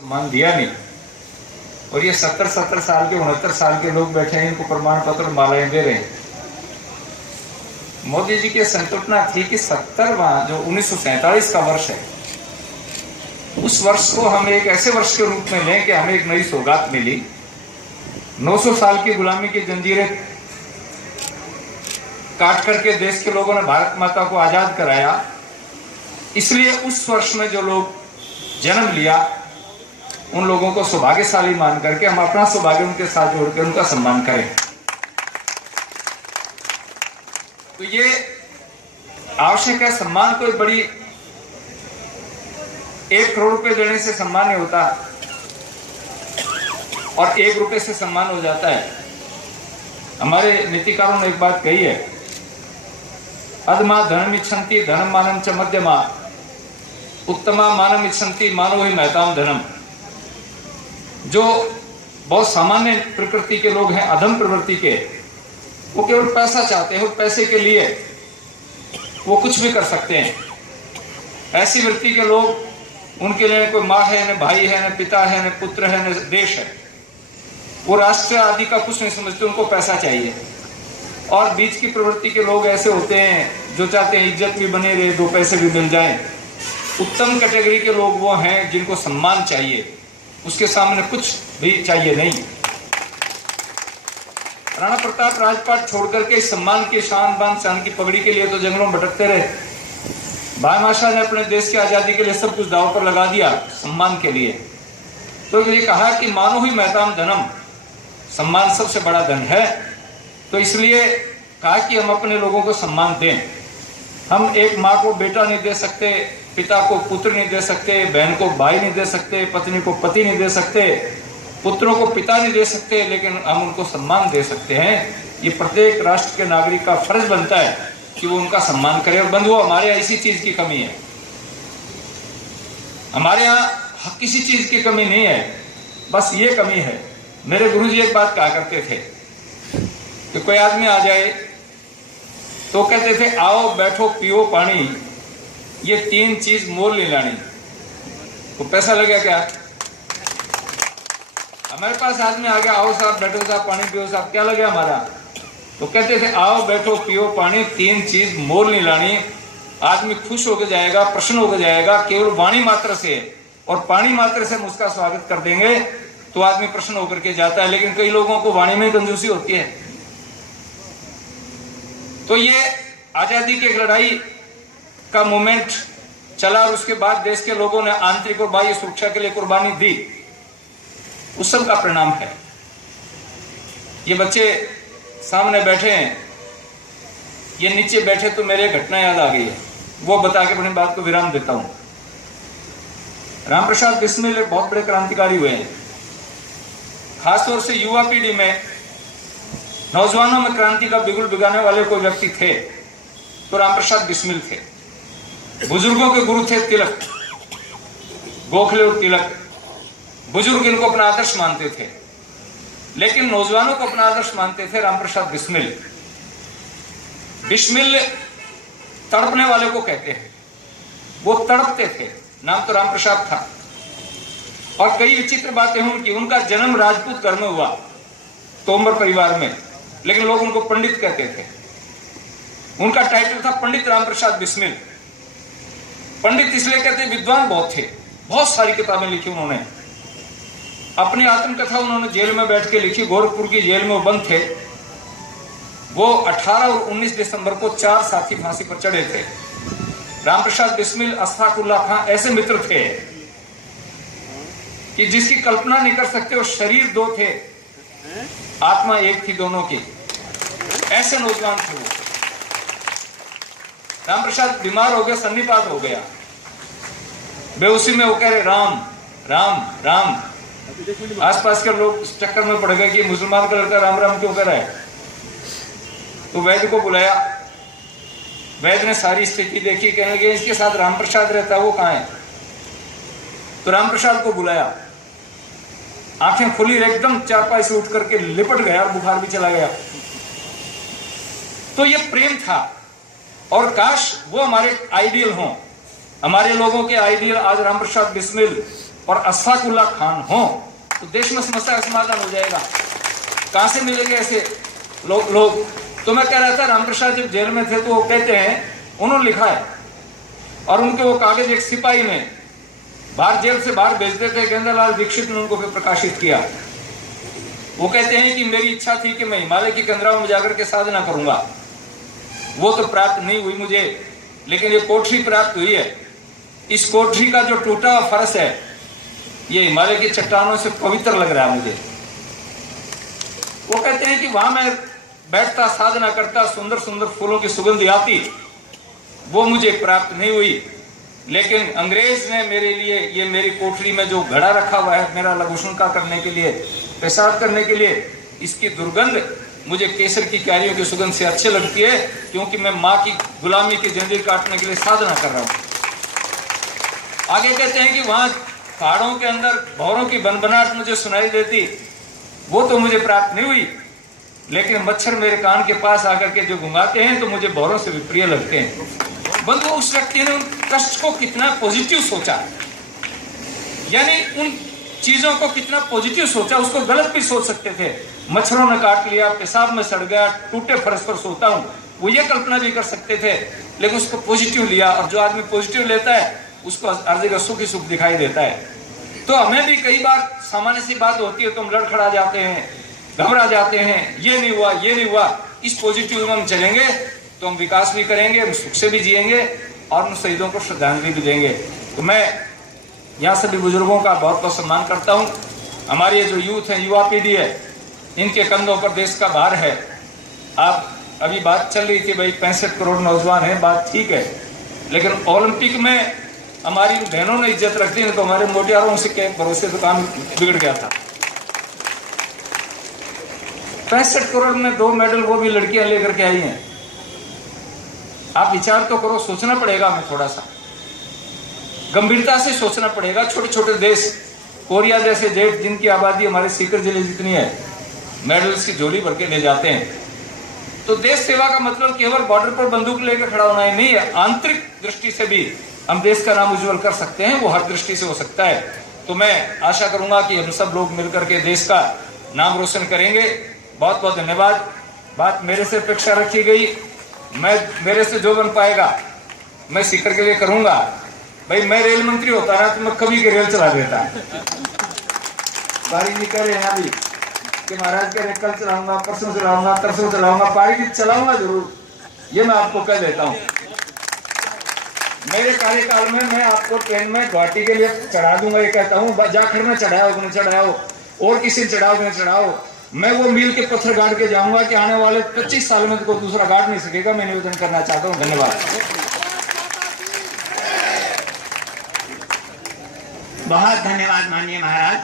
सम्मान दिया नहीं। और ये 70 साल के 69 साल के लोग बैठे हैं, इनको प्रमाण पत्र मालाएं दे रहे हैं। मोदी जी की संकल्पना थी कि 70वां जो 1947 का वर्ष है, उस वर्ष को हम एक ऐसे वर्ष के रूप में लें कि हमें एक नई सौगात मिली। 900 साल की गुलामी की जंजीरें काट करके देश के लोगों ने भारत माता को आजाद कराया। इसलिए उस वर्ष में जो लोग जन्म लिया, उन लोगों को सौभाग्यशाली मान करके हम अपना सौभाग्य उनके साथ जोड़कर उनका सम्मान करें। तो ये आवश्यक है। सम्मान कोई बड़ी 1 करोड़ रुपए देने से सम्मान नहीं होता और 1 रुपए से सम्मान हो जाता है। हमारे नीतिकारों ने एक बात कही है, अधमा धनम इच्छन्ति धनम मानम च मध्यमा उत्तमा मानम इच्छन्ति मानो ही महताम धनम। जो बहुत सामान्य प्रकृति के लोग हैं, अधम प्रवृत्ति के, वो केवल पैसा चाहते हैं और पैसे के लिए वो कुछ भी कर सकते हैं। ऐसी वृत्ति के लोग, उनके लिए कोई माँ है, न भाई है, न पिता है, न पुत्र है, न देश है। वो राष्ट्र आदि का कुछ नहीं समझते, उनको पैसा चाहिए। और बीच की प्रवृत्ति के लोग ऐसे होते हैं जो चाहते हैं इज्जत भी बने रहे, 2 पैसे भी मिल जाएं। उत्तम कैटेगरी के लोग वो हैं जिनको सम्मान चाहिए, उसके सामने कुछ भी चाहिए नहीं। राणा प्रताप राजपाट छोड़कर के सम्मान की शान बान शान की पगड़ी के लिए तो जंगलों में भटकते रहे। भाई माशा ने अपने देश की आजादी के लिए सब कुछ दांव पर लगा दिया सम्मान के लिए। तो ये कहा कि मानो ही महताम धनम, सम्मान सबसे बड़ा धन है। तो इसलिए कहा कि हम अपने लोगों को सम्मान दें। हम एक माँ को बेटा नहीं दे सकते, पिता को पुत्र नहीं दे सकते, बहन को भाई नहीं दे सकते, पत्नी को पति नहीं दे सकते, पुत्रों को पिता नहीं दे सकते, लेकिन हम उनको सम्मान दे सकते हैं। ये प्रत्येक राष्ट्र के नागरिक का फर्ज बनता है कि वो उनका सम्मान करे। और बंधुओं, हमारे यहाँ इसी चीज की कमी है। हमारे यहाँ किसी चीज की कमी नहीं है, बस ये कमी है। मेरे गुरुजी एक बात कहा करते थे कि कोई आदमी आ जाए तो कहते थे, आओ बैठो पियो पानी, ये 3 चीज मोल नहीं लानी। तो पैसा लगे क्या? हमारे पास आदमी आ गया, आओ साहब बैठो साहब पानी पियो साहब, क्या लगे हमारा? तो कहते थे आओ बैठो पियो पानी, 3 चीज मोल नहीं लानी। आदमी खुश होकर जाएगा, प्रसन्न होकर जाएगा, केवल वाणी मात्र से और पानी मात्र से हम उसका स्वागत कर देंगे तो आदमी प्रसन्न होकर के जाता है। लेकिन कई लोगों को वाणी में कंजूसी होती है। तो ये आजादी की लड़ाई का मूवमेंट चला और उसके बाद देश के लोगों ने आंतरिक और बाह्य सुरक्षा के लिए कुर्बानी दी। उस सब का परिणाम है। ये बच्चे सामने बैठे हैं, ये नीचे बैठे तो मेरे घटना याद आ गई है, वो बता के अपनी बात को विराम देता हूं। रामप्रसाद बिस्मिल एक बहुत बड़े क्रांतिकारी हुए हैं। खासतौर से युवा पीढ़ी में, नौजवानों में क्रांति का बिगुल बिगाने वाले कोई व्यक्ति थे तो रामप्रसाद बिस्मिल थे। बुजुर्गों के गुरु थे तिलक, गोखले और तिलक। बुजुर्ग इनको अपना आदर्श मानते थे, लेकिन नौजवानों को अपना आदर्श मानते थे रामप्रसाद बिस्मिल। बिस्मिल तड़पने वाले को कहते हैं, वो तड़पते थे, नाम तो रामप्रसाद था। और कई विचित्र बातें हैं उनकी। उनका जन्म राजपूत घर में हुआ, तोमर परिवार में, लेकिन लोग उनको पंडित कहते थे। उनका टाइटल था पंडित रामप्रसाद बिस्मिल। पंडित इसलिए कहते, विद्वान बहुत थे, बहुत सारी किताबें लिखी उन्होंने। अपनी आत्मकथा उन्होंने जेल में बैठ के लिखी। गोरखपुर की जेल में वो बंद थे। वो 18 और 19 दिसंबर को 4 साथी फांसी पर चढ़े थे। रामप्रसाद बिस्मिल, अशफाकुल्ला खां ऐसे मित्र थे कि जिसकी कल्पना नहीं कर सकते। और शरीर 2 थे, आत्मा एक थी दोनों की। ऐसे नौजवान थे वो। रामप्रसाद बीमार हो गया, सन्निपात हो गया। बेहोशी में वो कह रहे राम राम राम। आसपास के लोग इस चक्कर में पड़ गए कि मुसलमान का लड़का राम राम क्यों कर रहा है। तो वैद्य को बुलाया। वैद्य ने सारी स्थिति देखी, कहने लगे इसके साथ रामप्रसाद रहता है, वो कहाँ है? तो रामप्रसाद को बुलाया। आंखें खुली, एकदम चारपाई से उठ करके लिपट गया और बुखार भी चला गया। तो ये प्रेम था। और काश वो हमारे आइडियल हों। हमारे लोगों के आइडियल आज रामप्रसाद बिस्मिल और असाकुल्ला खान हो तो देश में समस्या का समाधान हो जाएगा। कहां से मिलेंगे ऐसे लोग? तो मैं कह रहा था, रामप्रसाद जब जेल में थे तो वो कहते हैं, उन्होंने लिखा है और उनके वो कागज एक सिपाही में बाहर जेल से बाहर भेजते थे, गेंदालाल दीक्षित ने उनको फिर प्रकाशित किया। वो कहते हैं कि मेरी इच्छा थी कि मैं हिमालय की कंदराओं में जाकर के साधना करूंगा, वो तो प्राप्त नहीं हुई मुझे, लेकिन ये कोठरी प्राप्त हुई है। इस कोठरी का जो टूटा हुआ फर्श है ये हिमालय की चट्टानों से पवित्र लग रहा है मुझे। वो कहते हैं कि वहां मैं बैठता, साधना करता, सुंदर सुंदर फूलों की सुगंध आती, वो मुझे प्राप्त नहीं हुई। लेकिन अंग्रेज ने मेरे लिए ये मेरी कोठरी में जो घड़ा रखा हुआ है मेरा लघुशंका करने के लिए, पेशाब करने के लिए, इसकी दुर्गंध मुझे केसर की क्यारियों की सुगंध से अच्छी लगती है, क्योंकि मैं माँ की गुलामी की जंजीर काटने के लिए साधना कर रहा हूँ। आगे कहते हैं कि वहां पहाड़ों के अंदर भौरों की बनबनाहट मुझे सुनाई देती, वो तो मुझे प्राप्त नहीं हुई, लेकिन मच्छर मेरे कान के पास आकर के जो घुंघाते हैं तो मुझे भौरों से भी प्रिय लगते हैं। बंधु, उस व्यक्ति ने उन कष्ट को कितना पॉजिटिव सोचा, यानी उन चीजों को कितना पॉजिटिव सोचा। उसको गलत भी सोच सकते थे, मच्छरों ने काट लिया, पेशाब में सड़ गया, टूटे फर्श पर सोता हूं, वो ये कल्पना भी कर सकते थे, लेकिन उसको पॉजिटिव लिया। और जो आदमी पॉजिटिव लेता है उसको हर जगह सुख ही सुख दिखाई देता है। तो हमें भी कई बार सामान्य सी बात होती है तो हम लड़खड़ा जाते हैं, घबरा जाते हैं, ये नहीं हुआ, ये नहीं हुआ। इस पॉजिटिव में हम चलेंगे तो हम विकास भी करेंगे, हम सुख से भी जिएंगे और उन शहीदों को श्रद्धांजलि भी देंगे। तो मैं यहाँ सभी बुजुर्गों का बहुत बहुत सम्मान करता हूँ। हमारी ये जो यूथ है, युवा पीढ़ी है, इनके कंधों पर देश का भार है। आप अभी बात चल रही थी भाई 65 करोड़ नौजवान है, बात ठीक है, लेकिन ओलंपिक में हमारी बहनों ने इज्जत रखती है तो हमारे मोटियारों से के भरोसे तो काम बिगड़ गया था। 65 करोड़ में 2 मेडल वो भी लड़कियां लेकर के आई हैं। आप विचार तो करो, सोचना पड़ेगा हमें, थोड़ा सा गंभीरता से सोचना पड़ेगा। छोटे छोटे देश, कोरिया जैसे देश जिनकी आबादी हमारे सीकर जिले जितनी है, मेडल्स की झोली भर के ले जाते हैं। तो देश सेवा का मतलब केवल बॉर्डर पर बंदूक लेकर खड़ा होना ही नहीं है, आंतरिक दृष्टि से भी हम देश का नाम उज्जवल कर सकते हैं, वो हर दृष्टि से हो सकता है। तो मैं आशा करूंगा कि हम सब लोग मिलकर के देश का नाम रोशन करेंगे। बहुत बहुत धन्यवाद। बात मेरे से अपेक्षा रखी गई, मेरे से जो बन पाएगा मैं सीकर के लिए करूंगा। भाई मैं रेल मंत्री होता ना तो मैं कभी के रेल चला देता। पारी जी कह रहे हैं अभी कि महाराज कह रहे कल चलाऊंगा, परसों चलाऊंगा, तरसों चलाऊंगा, पारी जी चलाऊंगा जरूर, ये मैं आपको कह देता हूँ। मेरे कार्यकाल में मैं आपको ट्रेन में गुवाहाटी के लिए चढ़ा दूंगा, ये कहता हूँ। जाखिर में चढ़ाओ कि चढ़ाओ, और किसी चढ़ाओ कि चढ़ाओ, मैं वो मील के पत्थर गाड़ के जाऊंगा कि आने वाले 25 साल में तो कोई दूसरा गाड़ नहीं सकेगा। मैं निवेदन करना चाहता हूँ। धन्यवाद। बहुत धन्यवाद माननीय महाराज।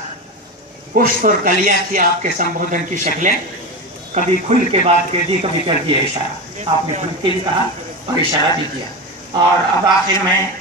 पुष्प और कलियां थी आपके संबोधन की शक्लें, कभी खुल के बात कर दी, कभी कर दिया इशारा। आपने खुल के भी कहा और इशारा भी किया। और अब आखिर में